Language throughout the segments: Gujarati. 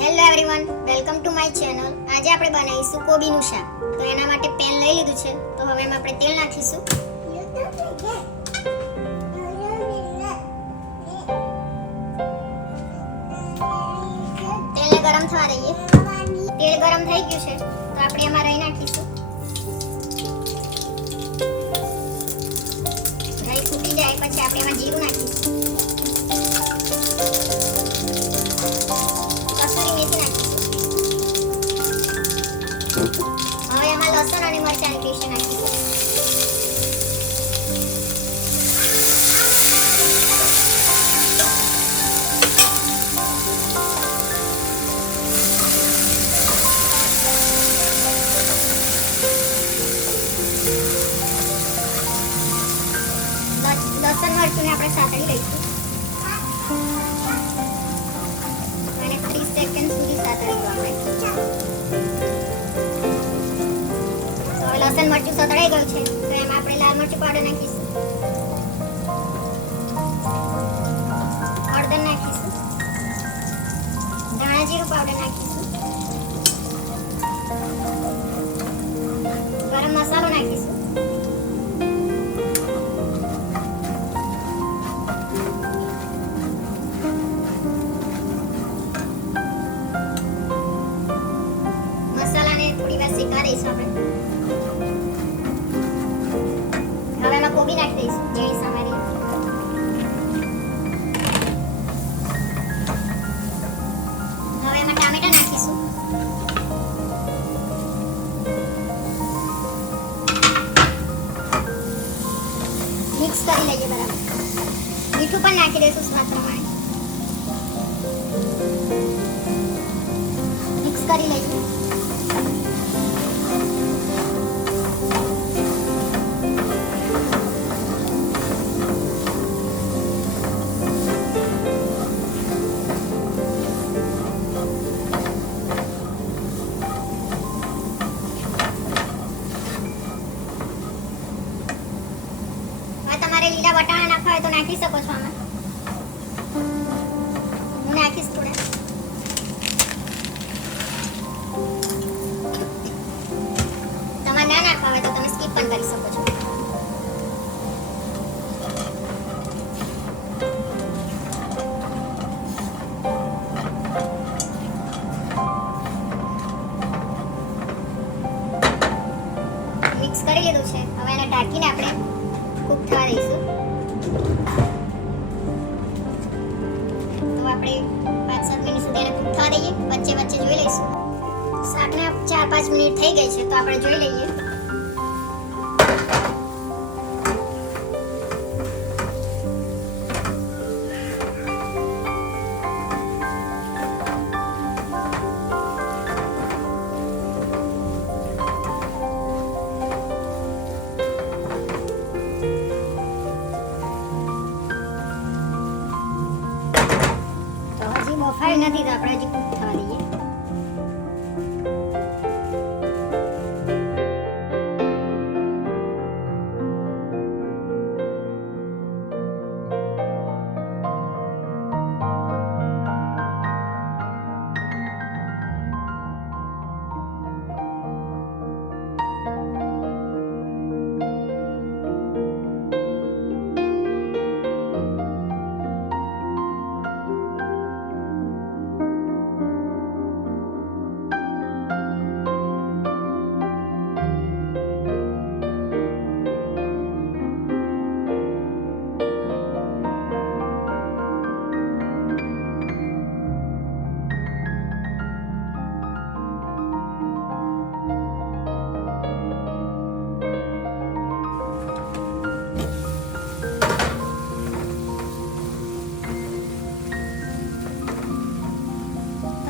Hello everyone, welcome to my channel. આજે આપણે બનાવીશું કોબીનું શાક. તો એના માટે પેન લઈ લીધું છે. તો હવે એમાં આપણે તેલ નાખીશું. તેલને ગરમ થવા દઈએ. તેલ ગરમ થઈ ગયું છે તો આપણે એમાં રાઈ નાખીશું. રાઈ ફૂટી જાય પછી આપણે એમાં જીરું નાખીશું. કસૂરી મેથી નાખીશું. હવે એમાં લસણ અને મરચાંની પેસ્ટ નાખીશું. લસણ મરચું આપણે સાતળી લઈશું અને 30 સેકન્ડ સુધી સાતળીશું આપણે. તો હવે લસણ મરચું સાતળાઈ ગયું છે તો એમાં આપણે લાલ મરચું પાવડર નાખીશું, હળદર નાખીશું, ધાણા જીરું પાવડર નાખીશું, ગરમ મસાલો નાખીશું, થોડી વાર શેકા દઈશું આપણે. હવે એમાં કોબી નાખી દઈશું ઝીણી સમારી. હવે એમાં ટામેટા નાખીશું. મિક્સ કરી લઈએ બરાબર. મીઠું પણ નાખી દઈશું સ્વાદ પ્રમાણે. મિક્સ કરી લઈશું. તમારે લીલા વટાણા નાખવા હોય તો નાખી શકો છો આમાં. હું નાખીશ થોડા. તમારે ના નાખવા હોય તો તમે સ્કીપ પણ કરી શકો છો. મિક્સ કરી લીધું છે. હવે એને ઢાંકીને આપણે કુક થવા દઈશું. તો આપણે 5-7 મિનિટ સુધી એને કુક થવા દઈએ. વચ્ચે વચ્ચે જોઈ લઈશું. શાકને 4-5 મિનિટ થઈ ગઈ છે તો આપણે જોઈ લઈએ. બફાઈ નથી તો આપણે હજી કુક થવા દઈએ.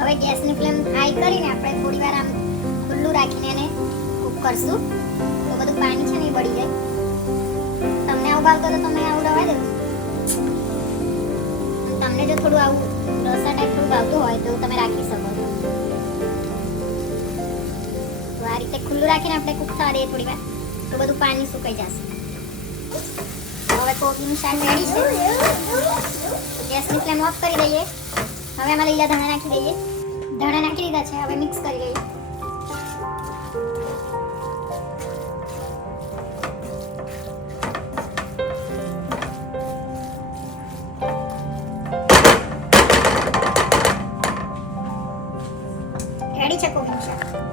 હવે ગેસની ફ્લેમ હાઈ કરીને આપણે થોડી વાર આમ ખુલ્લું રાખીને એને કૂક કરશું. તો બધું પાણી છે ને એ બળી જાય. તમને આવું ભાવતો તો તમે આવું રવા દેજો. તમને જો થોડું આવું રસા ટાઈપ થોડું ભાવતું હોય તો તમે રાખી શકો છો. તો આ રીતે ખુલ્લું રાખીને આપણે કૂક થવા દઈએ થોડી વાર. તો બધું પાણી સુકાઈ જશે. હવે કોબીનું શાક રેડી છે. ગેસની ફ્લેમ ઓફ કરી દઈએ. હવે એમાં લીલા ધાણા નાખી દઈએ. ધાણા નાખી દીધા છે, હવે મિક્સ કરી લઈએ. રેડી છે કોબીનું શાક.